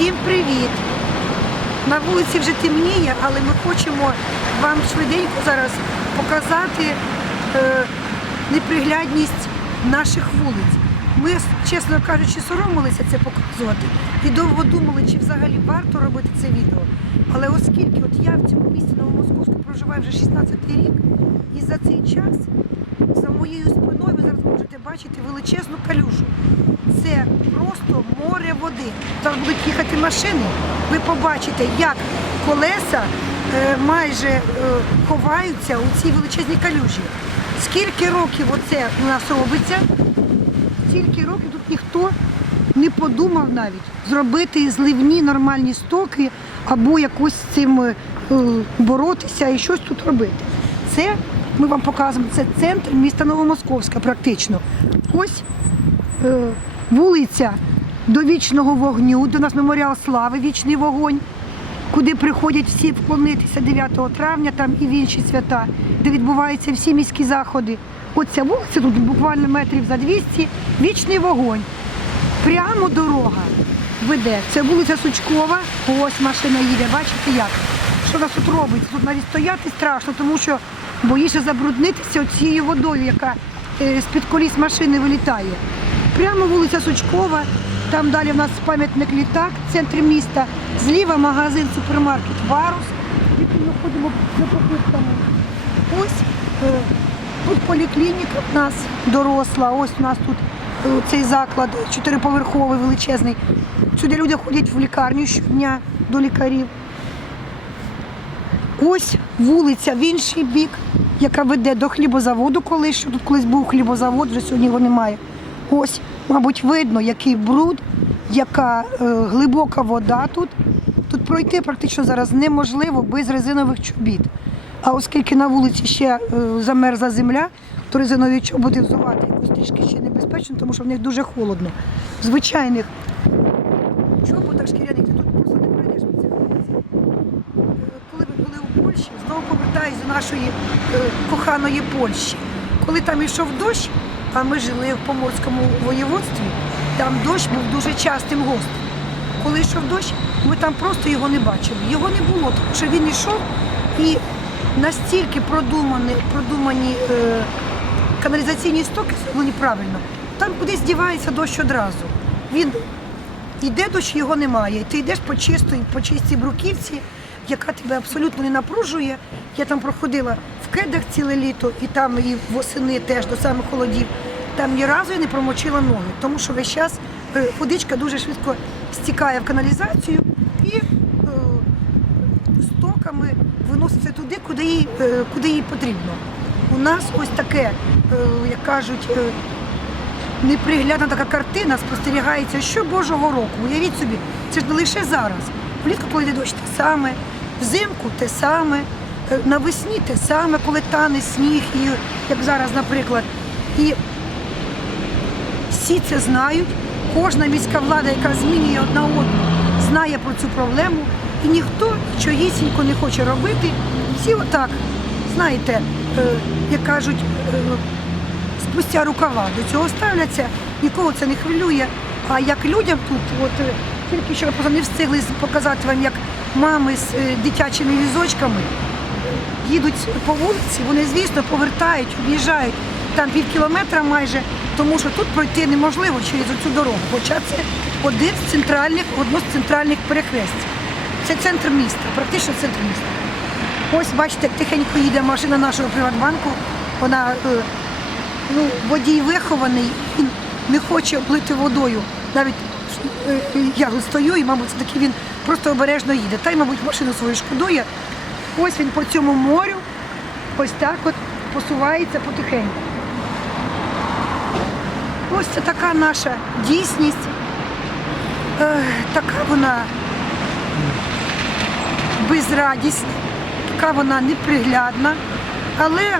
Всім привіт! На вулиці вже темніє, але ми хочемо вам швиденько зараз показати е, неприглядність наших вулиць. Ми, чесно кажучи, соромилися це показувати і довго думали, чи взагалі варто робити це відео. Але оскільки от я в цьому місті Новомосковську проживаю вже 16 рік, і за цей час за моєю бачити величезну калюжу. Це просто море води. Там будуть їхати машини. Ви побачите, як колеса е, майже е, ховаються у цій величезній калюжі. Скільки років оце у нас робиться? Стільки років тут ніхто не подумав навіть зробити зливні нормальні стоки або якось з цим е, боротися і щось тут робити. Це ми вам показуємо, це центр міста Новомосковська практично. Ось е, вулиця до вічного вогню, до нас меморіал слави, вічний вогонь, куди приходять всі вклонитися 9 травня, там і в інші свята, де відбуваються всі міські заходи. Оця вулиця тут буквально метрів за 200, вічний вогонь. Прямо дорога веде. Це вулиця Сучкова, ось машина їде, бачите як. Що нас тут робиться? Тут навіть стояти страшно, тому що боїшся забруднитися цією водою, яка е, з-під коліс машини вилітає. Прямо вулиця Сучкова, там далі в нас пам'ятник літак в центрі міста, зліва магазин, супермаркет Варус, який ми ходимо за покупками. Ось е, тут поліклініка в нас доросла, ось у нас тут е, цей заклад чотириповерховий, величезний. Сюди люди ходять в лікарню щодня до лікарів. Ось вулиця в інший бік, яка веде до хлібозаводу колись, що тут колись був хлібозавод, вже сьогодні його немає. Ось, мабуть, видно, який бруд, яка е, глибока вода тут. Тут пройти практично зараз неможливо без резинових чобіт. А оскільки на вулиці ще е, замерзла земля, то резинові чоботи взувати якось трішки ще небезпечно, тому що в них дуже холодно. Звичайних чоботах шкіряних ти тут просто не пройдеш по цій вулиці. Е, Коли ми були у Польщі, знову повертаюся до нашої е, коханої Польщі. Коли там йшов дощ, а ми жили в Поморському воєводстві, там дощ був дуже частим гостем. Коли йшов дощ, ми там просто його не бачили. Його не було, тому що він йшов і настільки продумані, продумані е, каналізаційні стоки зроблені правильно, там кудись дівається дощ одразу. Він Іде дощ, його немає. Ти йдеш по чистій, по чистій бруківці, яка тебе абсолютно не напружує. Я там проходила в кедах ціле літо, і там і восени теж до самих холодів. Там ні разу я не промочила ноги, тому що весь час е, водичка дуже швидко стікає в каналізацію і е, стоками виноситься туди, куди їй, е, куди їй потрібно. У нас ось таке, е, як кажуть, е, неприглядна така картина спостерігається щобожого року. Уявіть собі, це ж не лише зараз. Влітку, коли йде дощ, те саме, взимку те саме, е, навесні те саме, коли тане сніг, і як зараз, наприклад. І всі це знають. Кожна міська влада, яка змінює одна одну, знає про цю проблему, і ніхто чогісінько не хоче робити. Всі отак, знаєте, е, як кажуть, е, спустя рукава до цього ставляться, нікого це не хвилює. А як людям тут, от тільки що не встигли показати вам, як мами з е, дитячими візочками їдуть по вулиці, вони, звісно, повертають, об'їжджають там пів кілометра майже, тому що тут пройти неможливо через цю дорогу. Хоча це один з центральних, одно з центральних перехрестів. Це центр міста, практично центр міста. Ось бачите, тихенько їде машина нашого Приватбанку. Вона е, ну, водій вихований, він не хоче облити водою. Навіть е, я стою, і, мабуть, це таки він просто обережно їде. Та й, мабуть, машину свою шкодує. Ось він по цьому морю, ось так от посувається потихеньку. Ось це така наша дійсність. Е, така вона безрадісна, така вона неприглядна, але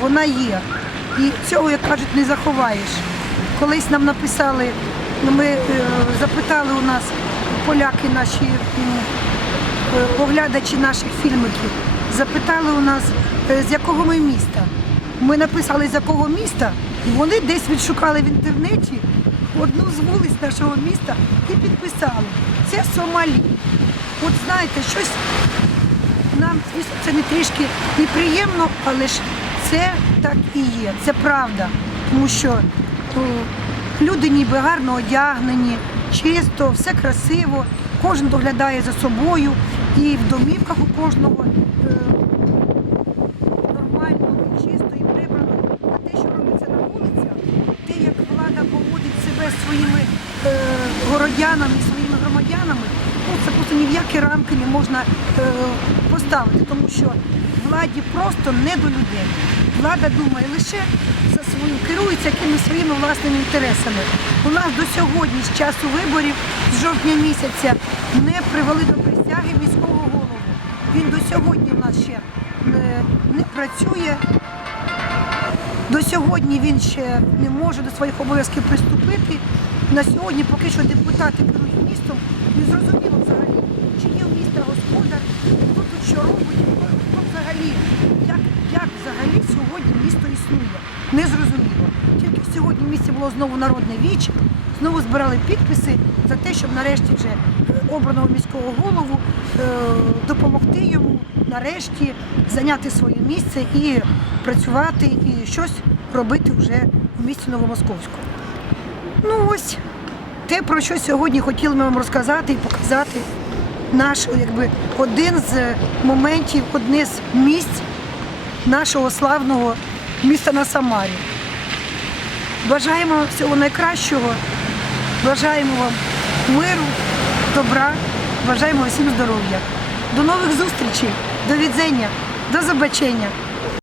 вона є. І цього, як кажуть, не заховаєш. Колись нам написали, ми е, запитали у нас поляки, наші е, оглядачі наших фільмиків, запитали у нас, е, з якого ми міста. Ми написали, з якого міста, і вони десь відшукали в інтернеті одну з вулиць нашого міста і підписали. Це Сомалі. От знаєте, щось нам, звісно, це не трішки неприємно, але ж це так і є, це правда. Тому що люди ніби гарно одягнені, чисто, все красиво, кожен доглядає за собою, і в домівках у кожного е, нормально, чисто і прибрано. А те, що робиться на вулицях, те, як влада поводить себе своїми е, городянами, своїми громадянами, ну це просто ні в які рамки не можна е, поставити, тому що владі просто не до людей. Влада думає лише за свою, керується якимись своїми власними інтересами. У нас до сьогодні, з часу виборів, з жовтня місяця, не привели до присяги міського голову. Він до сьогодні в нас ще не, не працює. До сьогодні він ще не може до своїх обов'язків приступити. На сьогодні поки що депутати керують містом. Не зрозуміло взагалі, чи є в міста господар, хто тут що робить, хто, взагалі, як, як взагалі існує. Не зрозуміло. Тільки сьогодні в місті було знову народне віч, знову збирали підписи за те, щоб нарешті вже е, обраного міського голову е, допомогти йому нарешті зайняти своє місце і працювати, і щось робити вже в місті Новомосковську. Ну ось те, про що сьогодні хотіли ми вам розказати і показати наш, якби, один з моментів, одне з місць нашого славного міста на Самарі. Бажаємо всього найкращого, бажаємо вам миру, добра, бажаємо всім здоров'я. До нових зустрічей, до відзення, до побачення.